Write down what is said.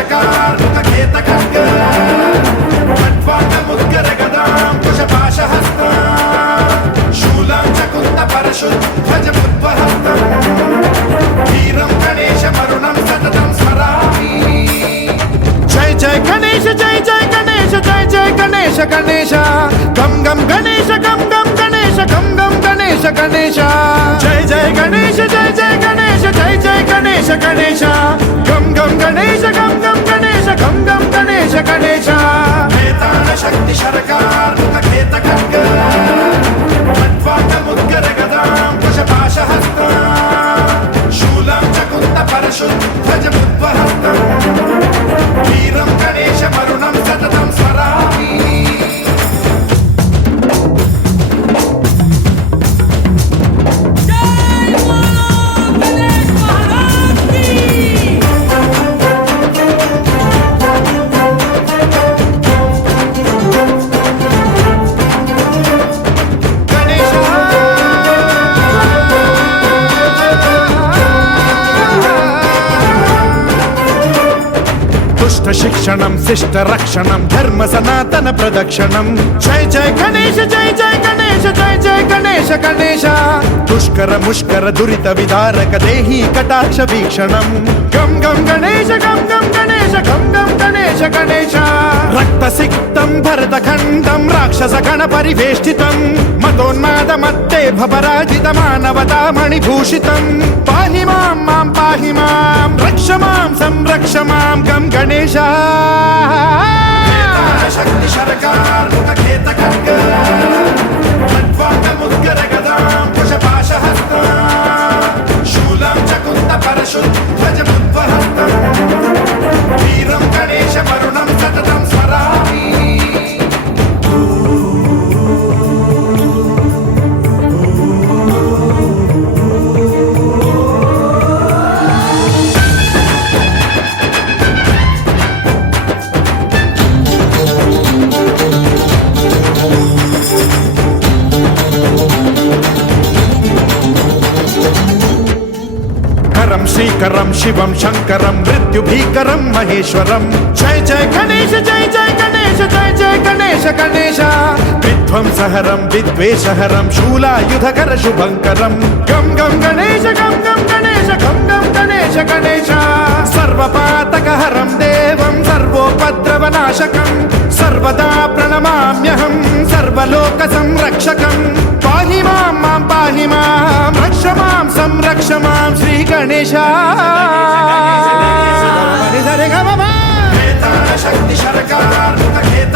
शरकारमुख खेत खड्ग खट्वांग मुद्गर गदां कुशपाशहस्ता शूलां च कुन्द परशुध्वज मुद्वहस्तं वीरं गणेश मरुणं सततं स्मरामि। जय जय गणेश जय जय गणेश जय जय गणेश गणेश गम गम गणेश गम गम गणेश गम गम गणेश गणेश जय जय गणेश जय जय गणेश जय जय गणेश गणेश गम गम गणेश गम गम गणेश गम गम गणेश गणेश। वेताल शक्ति शरकारमुख खेत खड्ग खट्वांग मुद्गर गदां कुशपाशहस्ता शूलां च कुन्द परशुध्वज मुद्वहस्तं वीरं गणेश मरुणं सततं स्मरामि। शिक्षणं शिष्ट रक्षणं धर्म सनातन प्रदक्षिणं जय जय गणेश जय जय गणेश जय जय गणेश गणेश दुष्कर मुष्कर दुरित विदारक देहि कटाक्ष वीक्षणं गम गम गणेश गम गम गणेश गम गम गणेश गणेश। रक्त सिक्तं भरतखण्डं राक्षस गण परिवेष्टितं मदोन्माद मत्ते भपराजित मानवता मणिभूषितं पाहि मां मां पाहि मां रक्ष मां संरक्ष मां गम गणेश। शक्ति शरकारमुख खेत खड्ग खट्वांग मुद्गर गदां कुशपाशहस्ता शूलां च कुन्द परशुध्वज मुद्वहस्तं वीरं गणेश मरुणं सततं स्मरामि। श्रीकरं शिवं शंकरं मृत्युभीकरं महेश्वरं जय जय गणेश जय जय गणेश जय जय गणेश गणेश विध्वंसहरं विद्वेषहरं शूलायुधकर शुभंकरं गम गम गणेश गम गम गणेश गम गम गणेश गणेश। सर्वपातकहरं देवं सर्वोपद्रवनाशकं सर्वदा प्रणमाम्यहं सर्वलोकसंरक्षकं पाहि मां मां पाहि मां रक्ष मां संरक्ष मां श्री गणेश। शक्ति शरकारमुख खेत